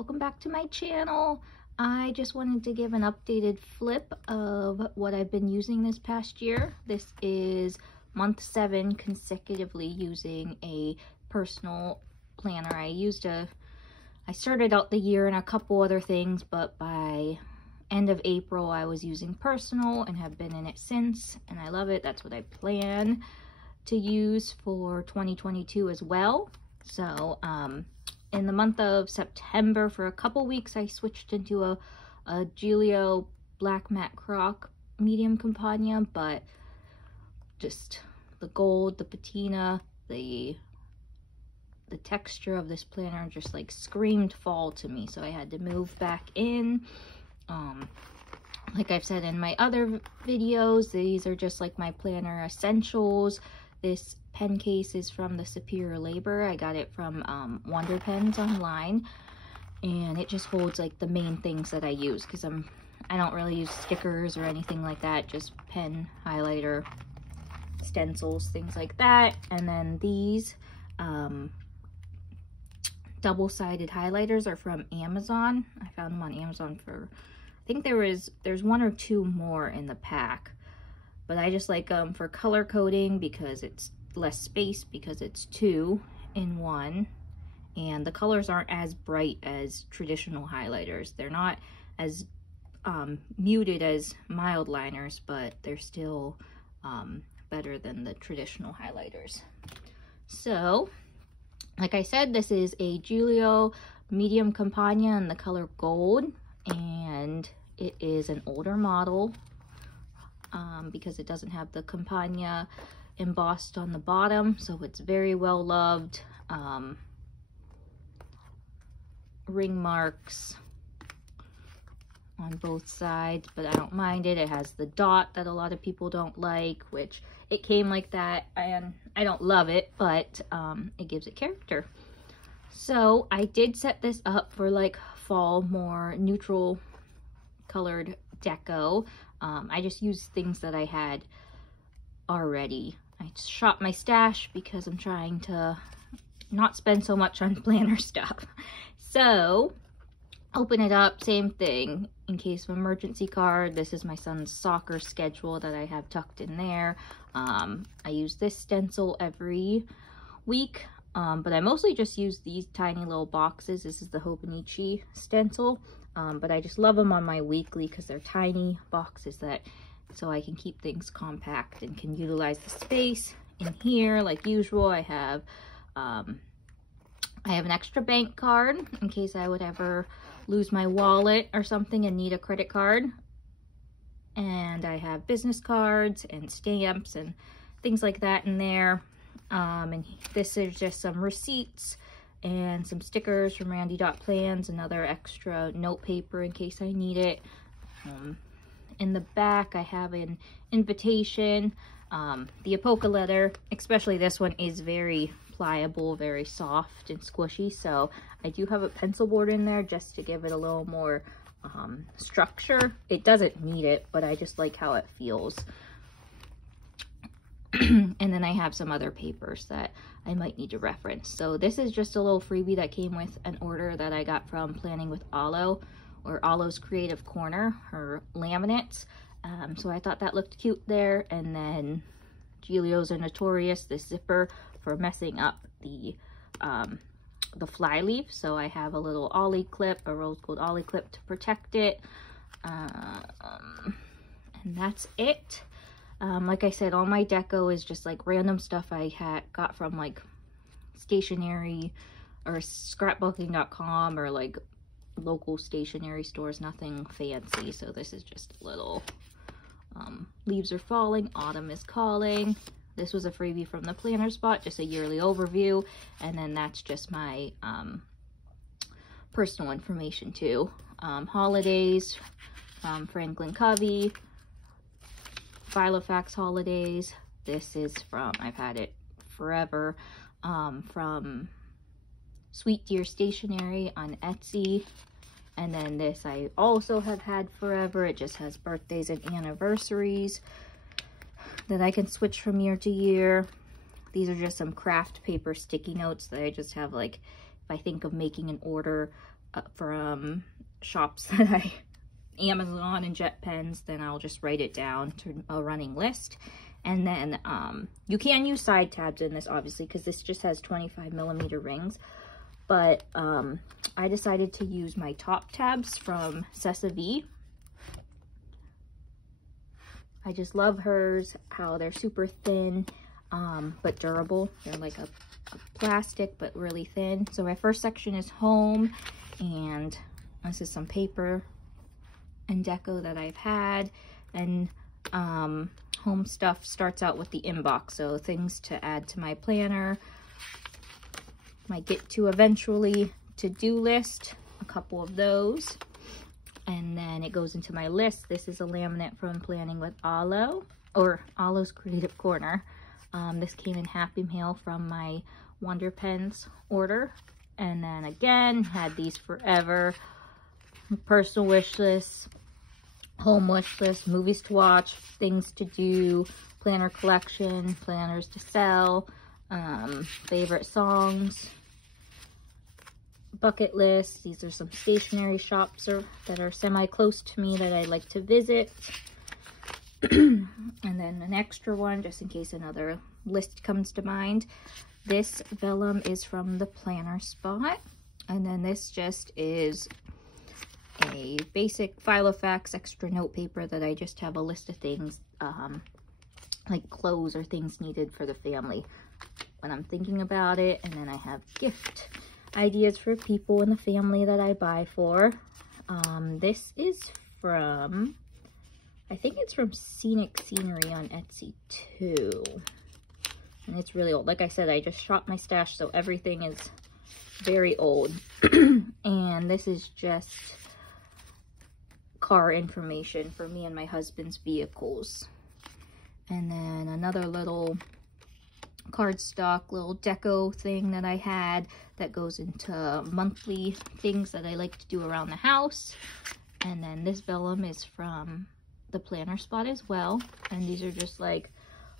welcome back to my channel. I just wanted to give an updated flip of what I've been using this past year. This is month 7 consecutively using a personal planner. I started out the year in a couple other things, but by end of April I was using personal and have been in it since, and I love it. That's what I plan to use for 2022 as well. So in the month of September, for a couple weeks, I switched into a Gillio black matte croc medium Compagna, but just the gold, the patina, the texture of this planner just like screamed fall to me, so I had to move back in. Like I've said in my other videos, these are just like my planner essentials. This pen case is from the Superior Labor. I got it from Wonder Pens online, and it just holds like the main things that I use, because I don't really use stickers or anything like that, just pen, highlighter, stencils, things like that. And then these double-sided highlighters are from Amazon. I found them on Amazon for, I think there's 1 or 2 more in the pack. But I just like them for color coding because it's less space, because it's 2 in 1. And the colors aren't as bright as traditional highlighters. They're not as muted as mild liners, but they're still better than the traditional highlighters. So, like I said, this is a Gillio medium Compagna in the color gold. And it is an older model. Because it doesn't have the Compagna embossed on the bottom, so it's very well loved. Ring marks on both sides, but I don't mind it. It has the dot that a lot of people don't like, which it came like that, and I don't love it, but it gives it character. So I did set this up for like fall, more neutral colored deco. I just used things that I had already. I shot my stash because I'm trying to not spend so much on planner stuff. So, open it up, same thing, in case of emergency card. This is my son's soccer schedule that I have tucked in there. I use this stencil every week, but I mostly just use these tiny little boxes. This is the Hobonichi stencil. But I just love them on my weekly because they're tiny boxes, so I can keep things compact and can utilize the space. In here, like usual, I have an extra bank card in case I would ever lose my wallet or something and need a credit card. And I have business cards and stamps and things like that in there. And this is just some receipts and some stickers from Randy.Plans, another extra note paper in case I need it. In the back, I have an invitation. The Apoca letter, especially this one, is very pliable, very soft and squishy, so I do have a pencil board in there just to give it a little more structure. It doesn't need it, but I just like how it feels. And then I have some other papers that I might need to reference. So this is just a little freebie that came with an order that I got from Planning with Alo, or Alo's Creative Corner, her laminates. So I thought that looked cute there. And then Gillio's are notorious, this zipper, for messing up the fly leaf. So I have a little ollie clip, a rose gold ollie clip to protect it. And that's it. Like I said, all my deco is just like random stuff I got from like stationery or scrapbooking.com or like local stationery stores, nothing fancy. So this is just a little leaves are falling, autumn is calling. This was a freebie from the planner spot, just a yearly overview. And then that's just my personal information too. Holidays from Franklin Covey. Filofax holidays. This is from, I've had it forever, from Sweet Dear Stationery on Etsy. And then this I also have had forever. It just has birthdays and anniversaries that I can switch from year to year. These are just some craft paper sticky notes that I just have, like, if I think of making an order from shops that I Amazon and Jet Pens, then I'll just write it down to a running list. And then you can use side tabs in this, obviously, because this just has 25mm rings. But I decided to use my top tabs from Cessa. I just love hers, how they're super thin, but durable. They're like a plastic, but really thin. So my first section is home, and this is some paper and deco that I've had. And home stuff starts out with the inbox, so things to add to my planner, my get to eventually to-do list, a couple of those. And then it goes into my list. This is a laminate from Planning with Alo, or Alo's Creative Corner. This came in Happy Mail from my Wonder Pens order. And then again, had these forever. Personal wish list, home wish list, movies to watch, things to do, planner collection, planners to sell, favorite songs, bucket list. These are some stationery shops that are semi-close to me that I'd like to visit. And then an extra one, just in case another list comes to mind. This vellum is from the Planner Spot. And then this just is a basic Filofax extra note paper that I just have a list of things, like clothes or things needed for the family when I'm thinking about it. And then I have gift ideas for people in the family that I buy for. This is from, I think it's from Scenic Scenery on Etsy too. And it's really old. Like I said, I just shopped my stash, so everything is very old. And this is just car information for me and my husband's vehicles. And then another little cardstock little deco thing that I had that goes into monthly things that I like to do around the house. And then this vellum is from the Planner Spot as well, and these are just like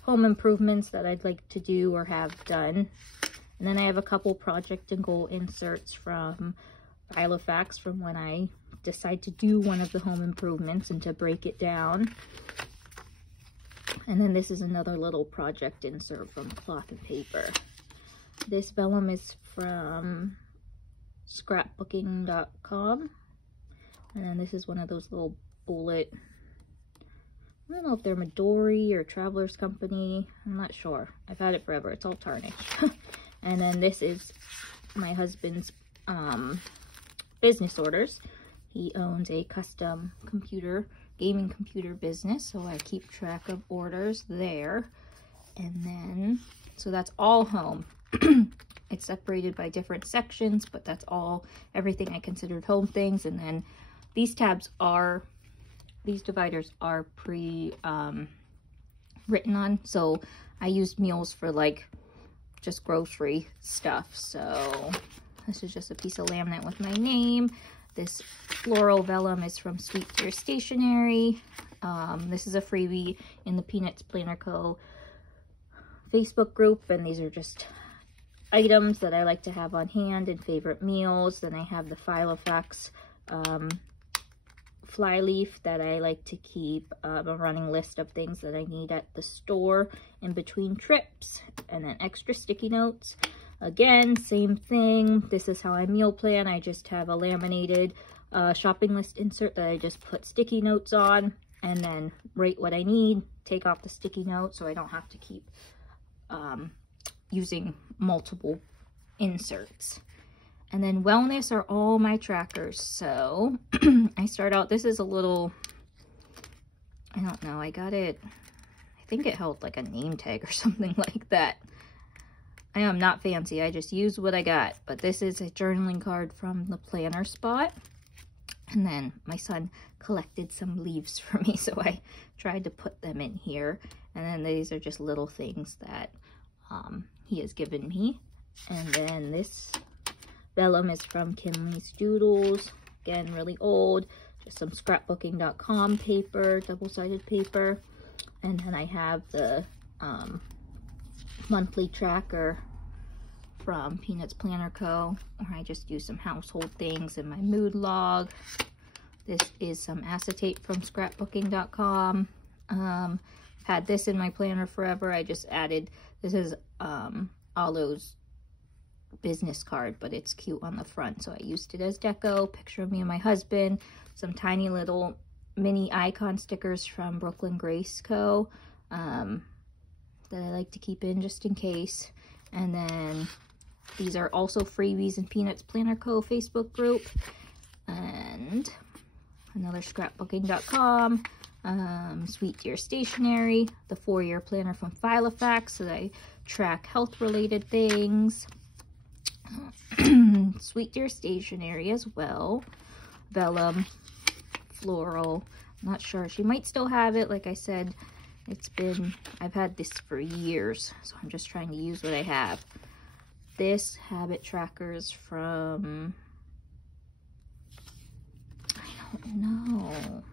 home improvements that I'd like to do or have done. And then I have a couple project and goal inserts from Filofax from when I decide to do one of the home improvements and to break it down. And then this is another little project insert from Cloth and Paper. This vellum is from scrapbooking.com. And then this is one of those little bullet, I don't know if they're Midori or Traveler's Company. I'm not sure. I've had it forever. It's all tarnished. And then this is my husband's business orders. He owns a custom gaming computer business, so I keep track of orders there. And then, so that's all home. It's separated by different sections, but that's all, everything I considered home things. And then these tabs are, these dividers are written on, so I used meals for like just grocery stuff. So this is just a piece of laminate with my name. This floral vellum is from Sweet Deer Stationery. This is a freebie in the Peanuts Planner Co. Facebook group, and these are just items that I like to have on hand and favorite meals. Then I have the Filofax flyleaf that I like to keep a running list of things that I need at the store in between trips. And then extra sticky notes. Again, same thing. This is how I meal plan. I just have a laminated shopping list insert that I just put sticky notes on, and then write what I need, take off the sticky note so I don't have to keep using multiple inserts. And then wellness are all my trackers. So I start out, this is a little, I don't know, I got it, I think it held like a name tag or something like that. I am not fancy, I just used what I got. But this is a journaling card from the Planner Spot. And then my son collected some leaves for me, so I tried to put them in here. And then these are just little things that he has given me. And then this vellum is from Kinley's Doodles. Again, really old. Just some scrapbooking.com paper, double-sided paper. And then I have the monthly tracker from Peanuts Planner Co., where I just use some household things in my mood log. This is some acetate from scrapbooking.com. Had this in my planner forever. I just added, this is Alo's business card, but it's cute on the front, so I used it as deco. Picture of me and my husband, some tiny little mini icon stickers from Brooklyn Grace Co. That I like to keep in just in case. And then these are also freebies in Peanuts Planner Co. Facebook group. And another scrapbooking.com, Sweet Dear Stationery, the 4-year planner from Filofax, so that I track health related things. Sweet Dear Stationery as well, vellum, floral. I'm not sure, she might still have it. Like I said, I've had this for years, so I'm just trying to use what I have. This habit trackers from, I don't know,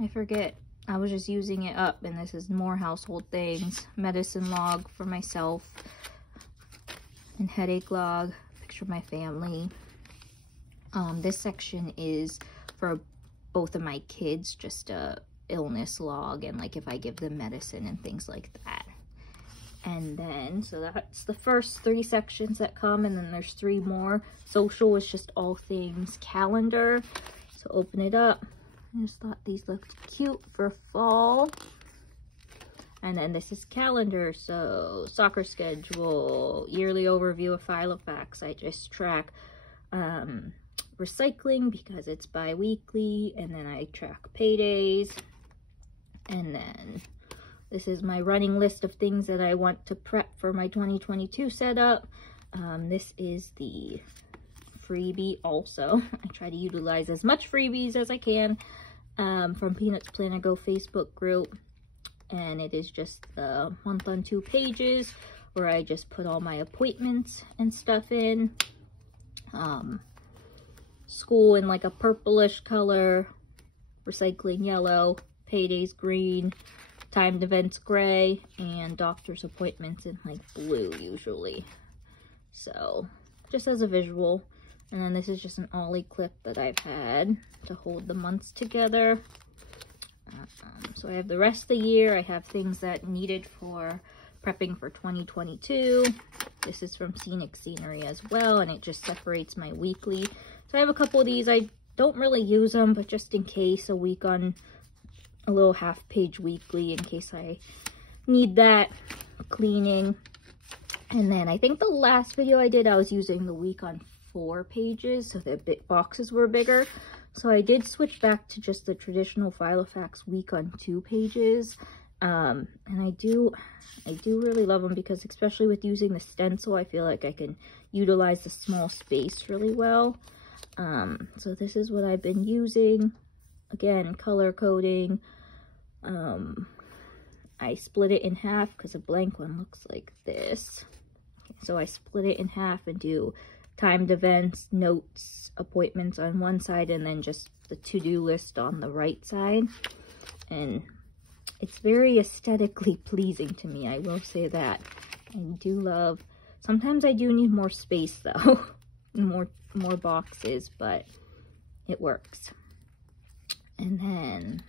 I forget. I was just using it up, and this is more household things. Medicine log for myself, and headache log, picture of my family. This section is for both of my kids, just a illness log, and like if I give them medicine and things like that. And then, so that's the first 3 sections that come, and then there's 3 more. Social is just all things calendar. So open it up. I just thought these looked cute for fall. And then this is calendar, so soccer schedule, yearly overview of Filofax. I just track recycling because it's bi-weekly, and then I track paydays. And then this is my running list of things that I want to prep for my 2022 setup. This is the freebie also. I try to utilize as much freebies as I can from Peanuts Planner Go Facebook group. And it is just the month on 2 pages where I just put all my appointments and stuff in. School in like a purplish color, recycling yellow, paydays green, timed events gray, and doctor's appointments in like blue usually. So just as a visual. And then this is just an ollie clip that I've had to hold the months together. So I have the rest of the year. I have things that needed for prepping for 2022. This is from Scenic Scenery as well, and it just separates my weekly. So I have a couple of these. I don't really use them, but just in case, a week on a little half-page weekly in case I need that cleaning. And then I think the last video I did, I was using the week on 4 pages, so the boxes were bigger. So I did switch back to just the traditional Filofax week on 2 pages. And I do really love them because, especially with using the stencil, I feel like I can utilize the small space really well. So this is what I've been using. Again, color coding. I split it in half because a blank one looks like this. So I split it in half and do timed events, notes, appointments on one side, and then just the to-do list on the right side. And it's very aesthetically pleasing to me, I will say that. I do love, sometimes I do need more space though, more boxes, but it works. And then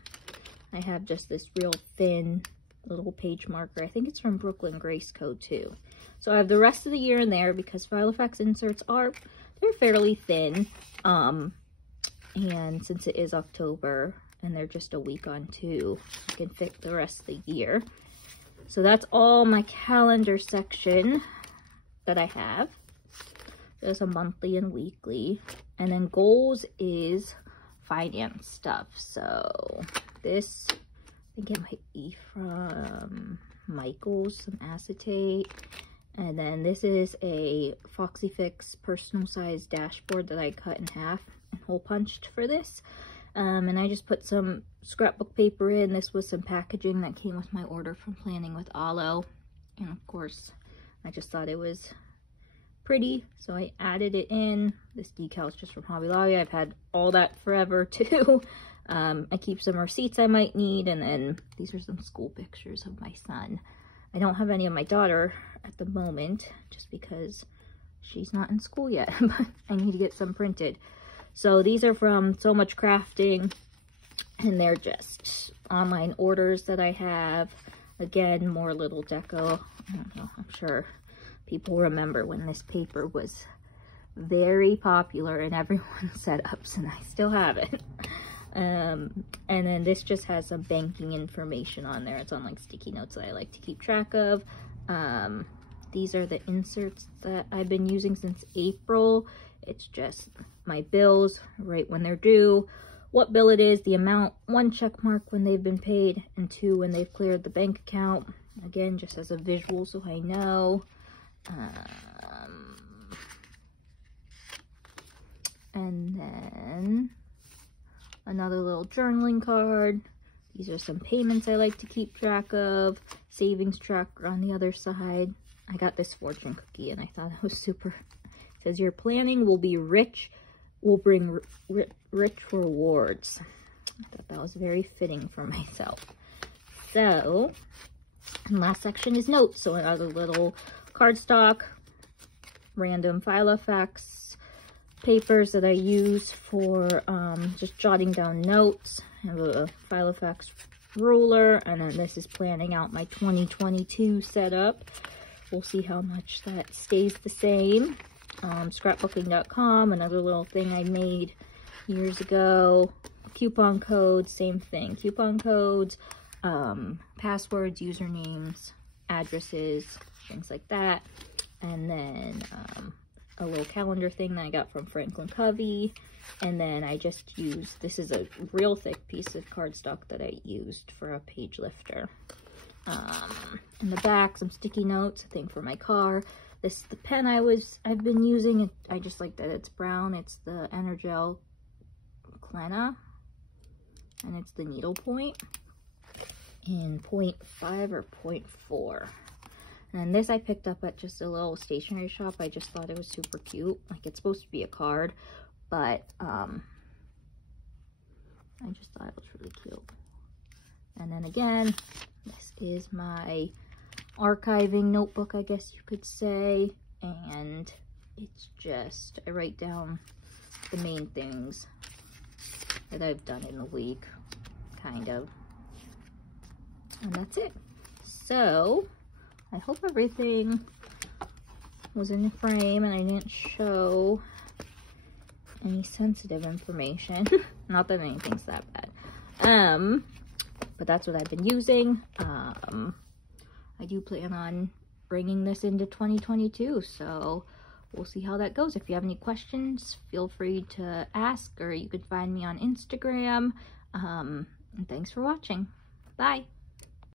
I have just this real thin little page marker. I think it's from Brooklyn Grace Co. too. So I have the rest of the year in there because Filofax inserts they're fairly thin. And since it is October and they're just a week on 2, I can fit the rest of the year. So that's all my calendar section that I have. There's a monthly and weekly. And then goals is finance stuff. So this, I think it might be from Michael's, some acetate. And then this is a Foxy Fix personal size dashboard that I cut in half and hole punched for this. And I just put some scrapbook paper in. This was some packaging that came with my order from Planning with Alo. And of course, I just thought it was pretty, so I added it in. This decal is just from Hobby Lobby. I've had all that forever too. I keep some receipts I might need, and then these are some school pictures of my son. I don't have any of my daughter at the moment, just because she's not in school yet, but I need to get some printed. So these are from So Much Crafting, and they're just online orders that I have. Again, more little deco. I don't know, I'm sure people remember when this paper was very popular in everyone's setups, and I still have it. And then this just has some banking information on there. It's on like sticky notes that I like to keep track of. These are the inserts that I've been using since April. It's just my bills, right when they're due, what bill it is, the amount, 1 check mark when they've been paid, and 2 when they've cleared the bank account. Again, just as a visual so I know. And then another little journaling card. These are some payments I like to keep track of. Savings tracker on the other side. I got this fortune cookie and I thought it was super. It says your planning will be rich, will bring rich rewards. I thought that was very fitting for myself. So, and last section is notes. So another little cardstock, random Filofax papers that I use for just jotting down notes. I have a Filofax ruler, and then this is planning out my 2022 setup. We'll see how much that stays the same. Scrapbooking.com, another little thing I made years ago. Coupon codes, same thing. Coupon codes, passwords, usernames, addresses, things like that. And then a little calendar thing that I got from Franklin Covey. And then I just used, this is a real thick piece of cardstock that I used for a page lifter. In the back, some sticky notes, I think for my car. This is the pen I've been using. I just like that it's brown. It's the Energel Klena, and it's the needle point in 0.5 or 0.4. And this I picked up at just a little stationery shop. I just thought it was super cute. Like, it's supposed to be a card, but I just thought it was really cute. And then again, this is my archiving notebook, I guess you could say. And it's just, I write down the main things that I've done in the week, kind of. And that's it. So, I hope everything was in the frame and I didn't show any sensitive information. Not that anything's that bad. But that's what I've been using. I do plan on bringing this into 2022, so we'll see how that goes. If you have any questions, feel free to ask, or you could find me on Instagram. And thanks for watching. Bye.